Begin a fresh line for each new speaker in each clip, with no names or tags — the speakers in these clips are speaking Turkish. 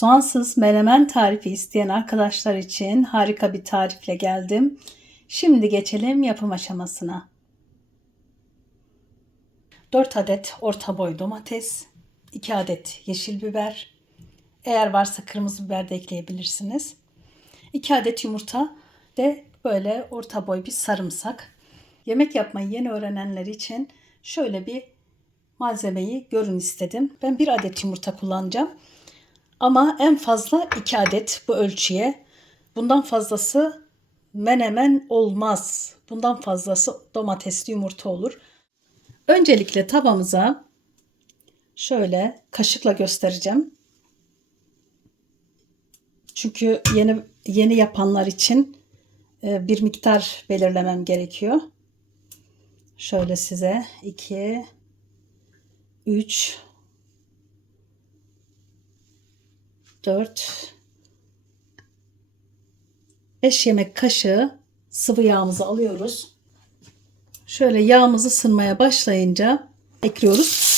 Soğansız menemen tarifi isteyen arkadaşlar için harika bir tarifle geldim. Şimdi geçelim yapım aşamasına. 4 adet orta boy domates, 2 adet yeşil biber, eğer varsa kırmızı biber de ekleyebilirsiniz. 2 adet yumurta de böyle orta boy bir sarımsak. Yemek yapmayı yeni öğrenenler için şöyle bir malzemeyi görün istedim. Ben bir adet yumurta kullanacağım. Ama en fazla 2 adet bu ölçüye. Bundan fazlası menemen olmaz. Bundan fazlası domatesli yumurta olur. Öncelikle tavamıza şöyle kaşıkla göstereceğim. Çünkü yeni yeni yapanlar için e, bir miktar belirlemem gerekiyor. Şöyle size 2 3 4 5 yemek kaşığı sıvı yağımızı alıyoruz. Şöyle yağımız ısınmaya başlayınca ekliyoruz.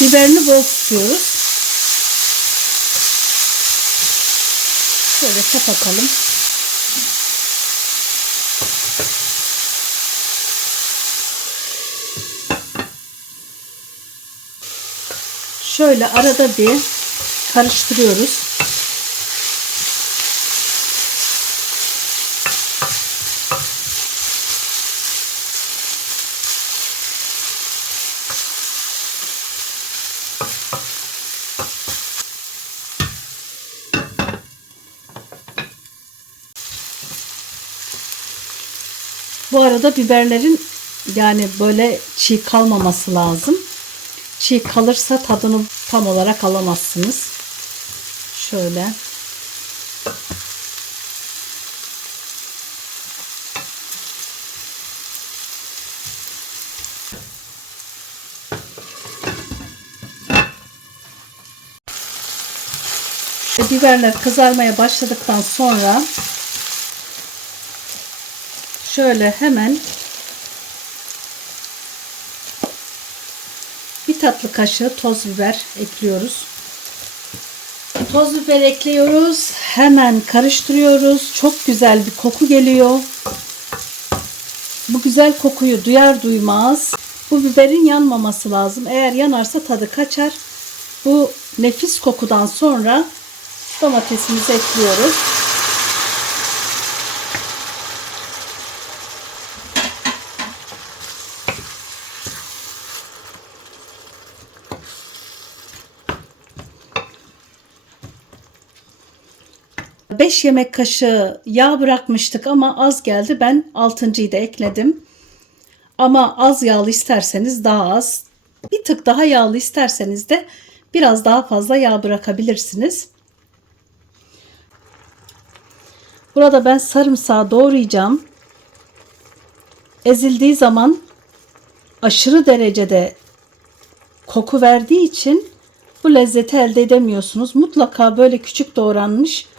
Biberini bol tutuyoruz. Şöyle kapatalım. Şöyle arada bir karıştırıyoruz. Bu arada biberlerin yani böyle çiğ kalmaması lazım. Çiğ kalırsa tadını tam olarak alamazsınız. Şöyle. Biberler kızarmaya başladıktan sonra şöyle hemen bir tatlı kaşığı toz biber ekliyoruz. Toz biber ekliyoruz. Hemen karıştırıyoruz. Çok güzel bir koku geliyor. Bu güzel kokuyu duyar duymaz bu biberin yanmaması lazım. Eğer yanarsa tadı kaçar. Bu nefis kokudan sonra domatesimizi ekliyoruz. 5 yemek kaşığı yağ bırakmıştık ama az geldi. Ben 6.yı da ekledim. Ama az yağlı isterseniz daha az. Bir tık daha yağlı isterseniz de biraz daha fazla yağ bırakabilirsiniz. Burada ben sarımsağı doğrayacağım. Ezildiği zaman aşırı derecede koku verdiği için bu lezzeti elde edemiyorsunuz. Mutlaka böyle küçük doğranmış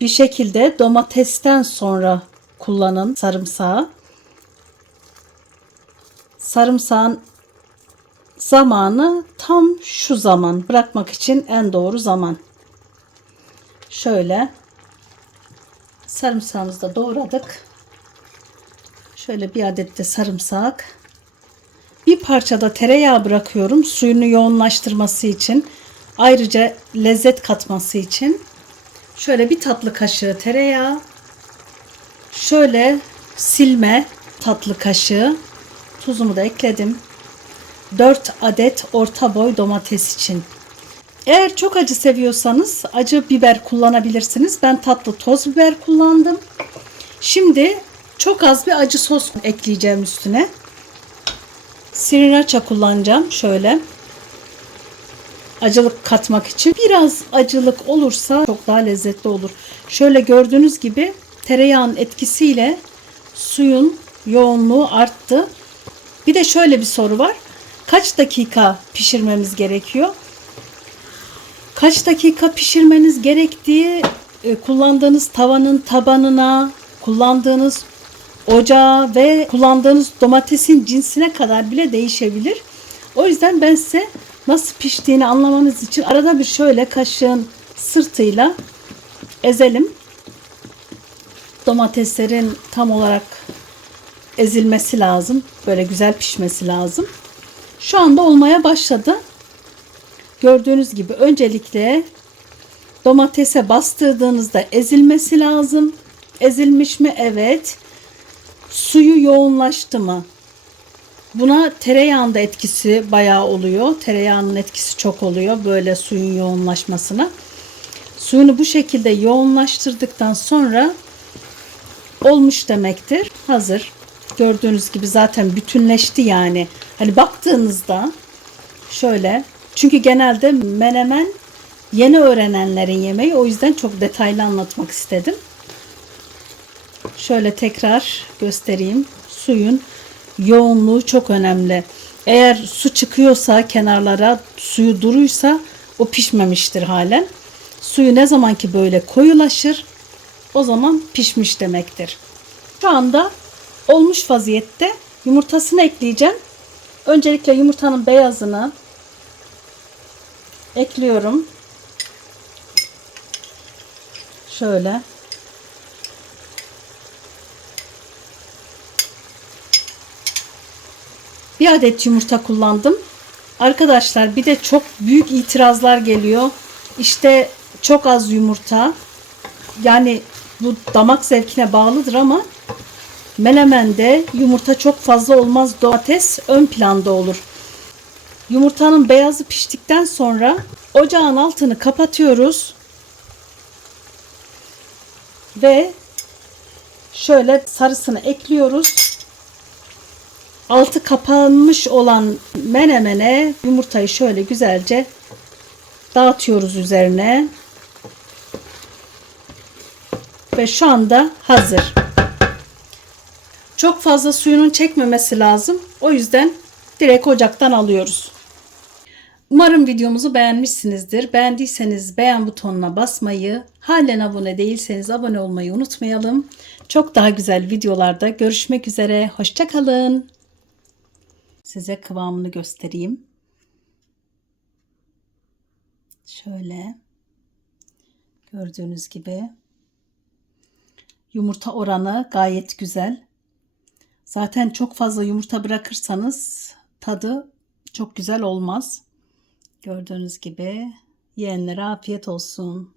bir şekilde domatesten sonra kullanın sarımsağı. Sarımsağın zamanı tam şu zaman bırakmak için en doğru zaman. Şöyle sarımsağımızı da doğradık. Şöyle bir adet de sarımsak. Bir parça da tereyağı bırakıyorum suyunu yoğunlaştırması için. Ayrıca lezzet katması için. Şöyle bir tatlı kaşığı tereyağı. Şöyle silme tatlı kaşığı. Tuzumu da ekledim. 4 adet orta boy domates için. Eğer çok acı seviyorsanız acı biber kullanabilirsiniz. Ben tatlı toz biber kullandım. Şimdi çok az bir acı sos ekleyeceğim üstüne. Sriracha kullanacağım. Şöyle acılık katmak için. Biraz acılık olursa çok daha lezzetli olur. Şöyle gördüğünüz gibi tereyağın etkisiyle suyun yoğunluğu arttı. Bir de şöyle bir soru var. Kaç dakika pişirmemiz gerekiyor? Kaç dakika pişirmeniz gerektiği e, kullandığınız tavanın tabanına, kullandığınız ocağa ve kullandığınız domatesin cinsine kadar bile değişebilir. O yüzden ben size nasıl piştiğini anlamanız için arada bir şöyle kaşığın sırtıyla ezelim. Domateslerin tam olarak ezilmesi lazım. Böyle güzel pişmesi lazım. Şu anda olmaya başladı. Gördüğünüz gibi öncelikle domatese bastırdığınızda ezilmesi lazım. Ezilmiş mi? Evet. Suyu yoğunlaştı mı? Buna tereyağının da etkisi bayağı oluyor. Tereyağının etkisi çok oluyor böyle suyun yoğunlaşmasına. Suyunu bu şekilde yoğunlaştırdıktan sonra olmuş demektir. Hazır. Gördüğünüz gibi zaten bütünleşti yani. Hani baktığınızda şöyle çünkü genelde menemen yeni öğrenenlerin yemeği o yüzden çok detaylı anlatmak istedim. Şöyle tekrar göstereyim. Suyun yoğunluğu çok önemli. Eğer su çıkıyorsa kenarlara suyu duruysa o pişmemiştir halen. Suyu ne zaman ki böyle koyulaşır o zaman pişmiş demektir. Şu anda olmuş vaziyette yumurtasını ekleyeceğim. Öncelikle yumurtanın beyazını ekliyorum. Şöyle. Bir adet yumurta kullandım. Arkadaşlar bir de çok büyük itirazlar geliyor. İşte çok az yumurta. Yani bu damak zevkine bağlıdır ama menemende yumurta çok fazla olmaz. Domates ön planda olur. Yumurtanın beyazı piştikten sonra ocağın altını kapatıyoruz. Ve şöyle sarısını ekliyoruz. Altı kapanmış olan menemene yumurtayı şöyle güzelce dağıtıyoruz üzerine. Ve şu anda hazır. Çok fazla suyunun çekmemesi lazım. O yüzden direkt ocaktan alıyoruz. Umarım videomuzu beğenmişsinizdir. Beğendiyseniz beğen butonuna basmayı, halen abone değilseniz abone olmayı unutmayalım. Çok daha güzel videolarda görüşmek üzere. Hoşçakalın. Size kıvamını göstereyim. Şöyle. Gördüğünüz gibi. Yumurta oranı gayet güzel. Zaten çok fazla yumurta bırakırsanız tadı çok güzel olmaz. Gördüğünüz gibi yiyenlere afiyet olsun.